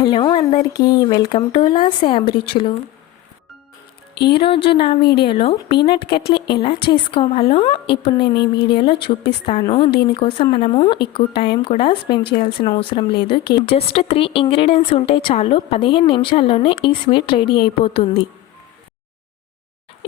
Hello అందరికీ welcome to loss అభిరుచులు. ఈరోజు నా వీడియోలో పీనట్ కట్లీ ఎలా చేసుకోవాలో ఇప్పుడు నేను ఈ వీడియోలో చూపిస్తాను. దీనికోసం మనము ఎక్కువ టైం కూడా స్పెండ్ చేయాల్సిన అవసరం లేదు. జస్ట్ 3 ఇంగ్రీడియంట్స్ ఉంటే చాలు, 15 నిమిషాల్లోనే ఈ స్వీట్ రెడీ అయిపోతుంది.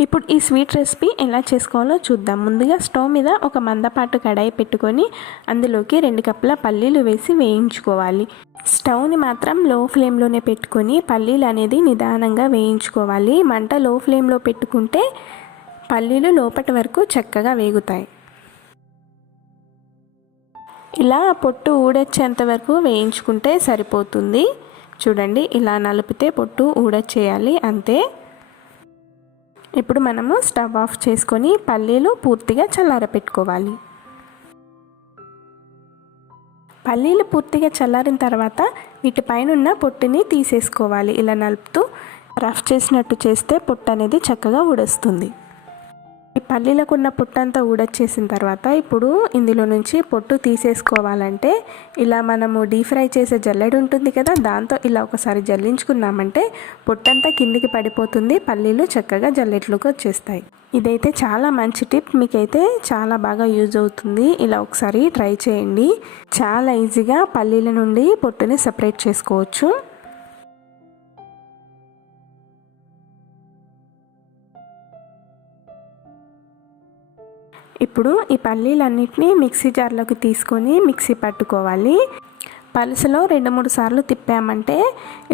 ఇప్పుడు ఈ స్వీట్ రెసిపీ ఎలా చేసుకోవాలో చూద్దాం. ముందుగా స్టవ్ మీద ఒక మందపాటు కడాయి పెట్టుకొని అందులోకి 2 కప్పుల పల్లీలు వేసి వేయించుకోవాలి. స్టవ్ని మాత్రం లో ఫ్లేమ్లోనే పెట్టుకొని పల్లీలు అనేది నిదానంగా వేయించుకోవాలి. మంట లో ఫ్లేమ్లో పెట్టుకుంటే పల్లీలు లోపటి వరకు చక్కగా వేగుతాయి. ఇలా పొట్టు ఊడొచ్చేంత వరకు వేయించుకుంటే సరిపోతుంది. చూడండి, ఇలా నలిపితే పొట్టు ఊడొచ్చేయాలి, అంతే. ఇప్పుడు మనము స్టవ్ ఆఫ్ చేసుకొని పల్లీలు పూర్తిగా చల్లారపెట్టుకోవాలి. పల్లీలు పూర్తిగా చల్లారిన తర్వాత వీటిపైన ఉన్న పొట్టుని తీసేసుకోవాలి. ఇలా నలుపుతూ రఫ్ చేసినట్టు చేస్తే పొట్టు అనేది చక్కగా ఊడొస్తుంది. ఈ పల్లీలకు ఉన్న పొట్టంతా ఊడొచ్చేసిన తర్వాత ఇప్పుడు ఇందులో నుంచి పొట్టు తీసేసుకోవాలంటే ఇలా మనము డీప్ ఫ్రై చేసే జల్లెడ ఉంటుంది కదా, దాంతో ఇలా ఒకసారి జల్లించుకున్నామంటే పొట్టంతా కిందికి పడిపోతుంది, పల్లీలు చక్కగా జల్లెట్లోకి వచ్చేస్తాయి. ఇదైతే చాలా మంచి టిప్, మీకైతే చాలా బాగా యూజ్ అవుతుంది. ఇలా ఒకసారి ట్రై చేయండి. చాలా ఈజీగా పల్లీల నుండి పొట్టుని సెపరేట్ చేసుకోవచ్చు. ఇప్పుడు ఈ పల్లీలన్నిటినీ మిక్సీ జార్లోకి తీసుకొని మిక్సీ పట్టుకోవాలి. పలుసులో 2-3 సార్లు తిప్పామంటే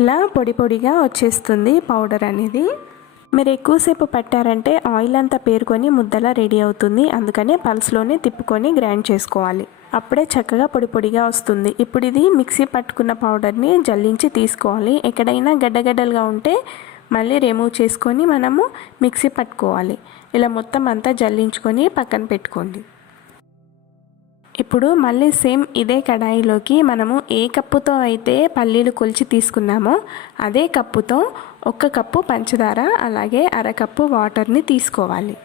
ఇలా పొడి పొడిగా వచ్చేస్తుంది పౌడర్ అనేది. మీరు ఎక్కువసేపు పట్టారంటే ఆయిల్ అంతా పేరుకొని ముద్దలా రెడీ అవుతుంది. అందుకనే పల్స్లోనే తిప్పుకొని గ్రైండ్ చేసుకోవాలి, అప్పుడే చక్కగా పొడి పొడిగా వస్తుంది. ఇప్పుడు ఇది మిక్సీ పట్టుకున్న పౌడర్ని జల్లించి తీసుకోవాలి. ఎక్కడైనా గడ్డగడ్డలుగా ఉంటే మళ్ళీ రిమూవ్ చేసుకొని మనము మిక్సీ పట్టుకోవాలి. ఇలా మొత్తం అంతా జల్లించుకొని పక్కన పెట్టుకోండి. ఇప్పుడు మళ్ళీ సేమ్ ఇదే కడాయిలోకి మనము ఏ కప్పుతో అయితే పల్లీలు కొలిచి తీసుకున్నామో అదే కప్పుతో 1 కప్పు పంచదార, అలాగే 1/2 కప్పు వాటర్ని తీసుకోవాలి.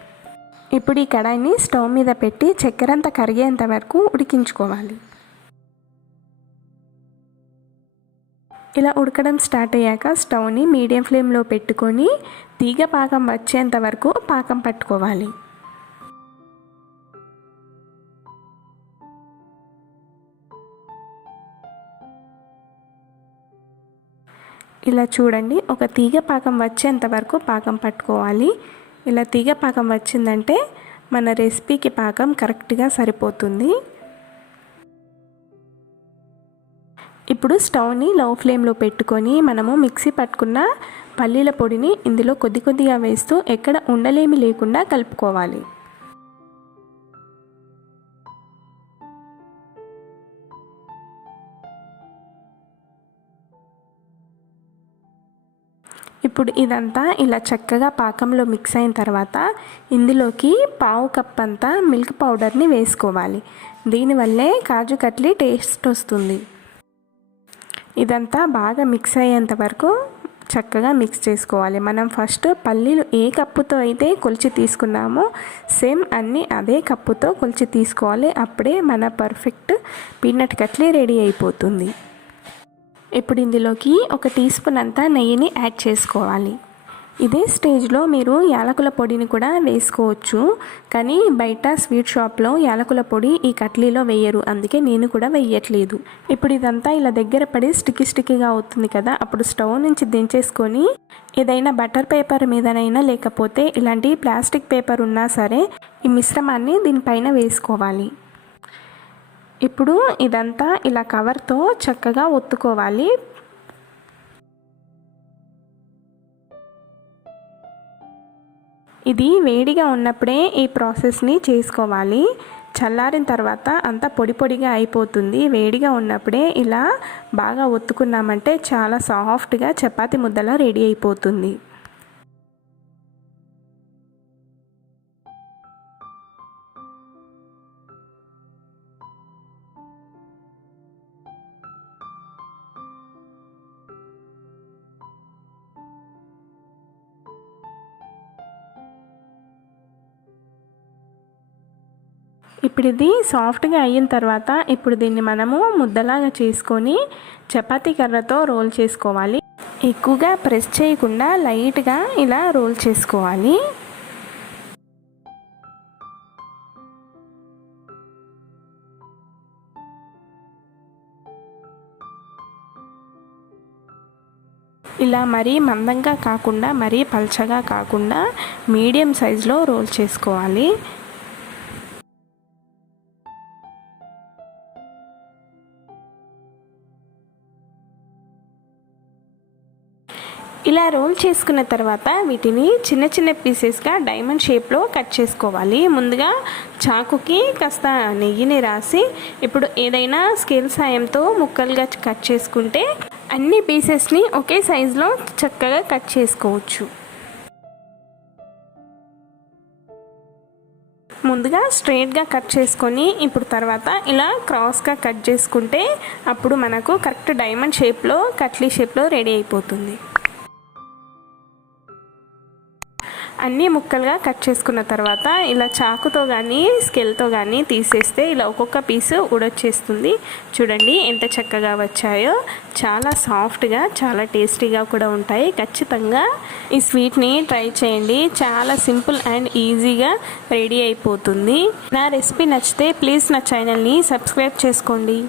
ఇప్పుడు ఈ కడాయిని స్టవ్ మీద పెట్టి చక్కెర అంతా కరిగేంత వరకు ఉడికించుకోవాలి. ఇలా ఉడకడం స్టార్ట్ అయ్యాక స్టవ్ని మీడియం ఫ్లేమ్లో పెట్టుకొని తీగ పాకం వచ్చేంత వరకు పాకం పట్టుకోవాలి. ఇలా చూడండి, ఒక తీగ పాకం వచ్చేంత వరకు పాకం పట్టుకోవాలి. ఇలా తీగ పాకం వచ్చిందంటే మన రెసిపీకి పాకం కరెక్ట్గా సరిపోతుంది. ఇప్పుడు స్టవ్ని లో ఫ్లేమ్లో పెట్టుకొని మనము మిక్సీ పట్టుకున్న పల్లీల పొడిని ఇందులో కొద్ది కొద్దిగా వేస్తూ ఎక్కడ ఉండలేమి లేకుండా కలుపుకోవాలి. ఇప్పుడు ఇదంతా ఇలా చక్కగా పాకంలో మిక్స్ అయిన తర్వాత ఇందులోకి 1/2 కప్ అంతా మిల్క్ పౌడర్ని వేసుకోవాలి. దీనివల్లే కాజు కట్లీ టేస్ట్ వస్తుంది. ఇదంతా బాగా మిక్స్ అయ్యేంత వరకు చక్కగా మిక్స్ చేసుకోవాలి. మనం ఫస్ట్ పల్లీలు ఏ కప్పుతో అయితే కొలిచి తీసుకున్నామో సేమ్ అన్నీ అదే కప్పుతో కొలిచి తీసుకోవాలి. అప్పుడే మన పర్ఫెక్ట్ పీనట్ కట్లీ రెడీ అయిపోతుంది. ఇప్పుడు ఇందులోకి 1 టీ స్పూన్ అంతా నెయ్యిని యాడ్ చేసుకోవాలి. ఇదే స్టేజ్లో మీరు యాలకుల పొడిని కూడా వేసుకోవచ్చు, కానీ బయట స్వీట్ షాప్లో యాలకుల పొడి ఈ కట్లీలో వేయరు, అందుకే నేను కూడా వేయట్లేదు. ఇప్పుడు ఇదంతా ఇలా దగ్గర పడి స్టిక్కీగా అవుతుంది కదా, అప్పుడు స్టవ్ నుంచి దించేసుకొని ఏదైనా బటర్ పేపర్ మీదనైనా లేకపోతే ఇలాంటి ప్లాస్టిక్ పేపర్ ఉన్నా సరే ఈ మిశ్రమాన్ని దీనిపైన వేసుకోవాలి. ఇప్పుడు ఇదంతా ఇలా కవర్తో చక్కగా ఒత్తుకోవాలి. ఇది వేడిగా ఉన్నప్పుడే ఈ ప్రాసెస్ని చేసుకోవాలి. చల్లారిన తర్వాత అంతా పొడి పొడిగా అయిపోతుంది. వేడిగా ఉన్నప్పుడే ఇలా బాగా ఒత్తుకున్నామంటే చాలా సాఫ్ట్గా చపాతీ ముద్దలా రెడీ అయిపోతుంది. ఇప్పుడు ఇది సాఫ్ట్గా అయిన తర్వాత ఇప్పుడు దీన్ని మనము ముద్దలాగా చేసుకొని చపాతీ కర్రతో రోల్ చేసుకోవాలి. ఎక్కువగా ప్రెస్ చేయకుండా లైట్గా ఇలా రోల్ చేసుకోవాలి. ఇలా మరీ మందంగా కాకుండా మరీ పల్చగా కాకుండా మీడియం సైజులో రోల్ చేసుకోవాలి. ఇలా రోల్ చేసుకున్న తర్వాత వీటిని చిన్న చిన్న పీసెస్గా డైమండ్ షేప్లో కట్ చేసుకోవాలి. ముందుగా చాకుకి కాస్త నెయ్యిని రాసి ఇప్పుడు ఏదైనా స్కేల్ సాయంతో ముక్కలుగా కట్ చేసుకుంటే అన్ని పీసెస్ని ఒకే సైజులో చక్కగా కట్ చేసుకోవచ్చు. ముందుగా స్ట్రైట్గా కట్ చేసుకొని ఇప్పుడు తర్వాత ఇలా క్రాస్గా కట్ చేసుకుంటే అప్పుడు మనకు కరెక్ట్ డైమండ్ షేప్లో కట్లీ షేప్లో రెడీ అయిపోతుంది. అన్నీ ముక్కలుగా కట్ చేసుకున్న తర్వాత ఇలా చాకుతో కానీ స్కేల్తో కానీ తీసేస్తే ఇలా ఒక్కొక్క పీసు ఉడొచ్చేస్తుంది. చూడండి ఎంత చక్కగా వచ్చాయో. చాలా సాఫ్ట్గా చాలా టేస్టీగా కూడా ఉంటాయి. ఖచ్చితంగా ఈ స్వీట్ని ట్రై చేయండి. చాలా సింపుల్ అండ్ ఈజీగా రెడీ అయిపోతుంది. నా రెసిపీ నచ్చితే ప్లీజ్ నా ఛానల్ని సబ్స్క్రైబ్ చేసుకోండి.